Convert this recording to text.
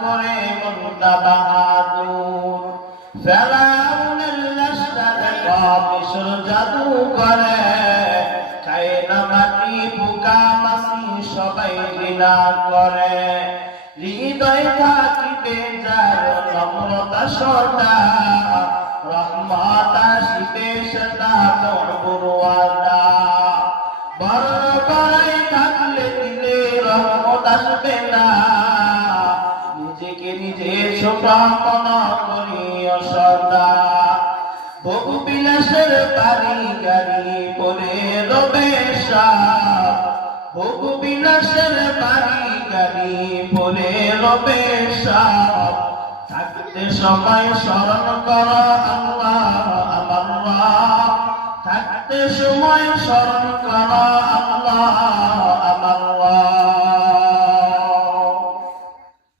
করে মুন্দা বাহাদুর ফেরাউনের লাশটা দেখো মিশর জাদু করে খায়না মাটি পোকা মাছি সবাই ঘৃণা করে হৃদয় থাকিতে যার নম্রতা সদা রহমত আসিতে সেটা তোর বুরওয়াদা বড় বড়াই থাকলে দিলে রহমত আসবে না নিজেকে নিজে ছোট মনে করিও সদা ভোগ বিলাসের বাড়ি গাড়ি বলে রবে সব ভোগ বিলাসের বাড়ি গাড়ি বলে রবে সব থাকতে সময় স্মরণ কর আল্লাহ আমার রব থাকতে সময় স্মরণ কর আল্লাহ আমার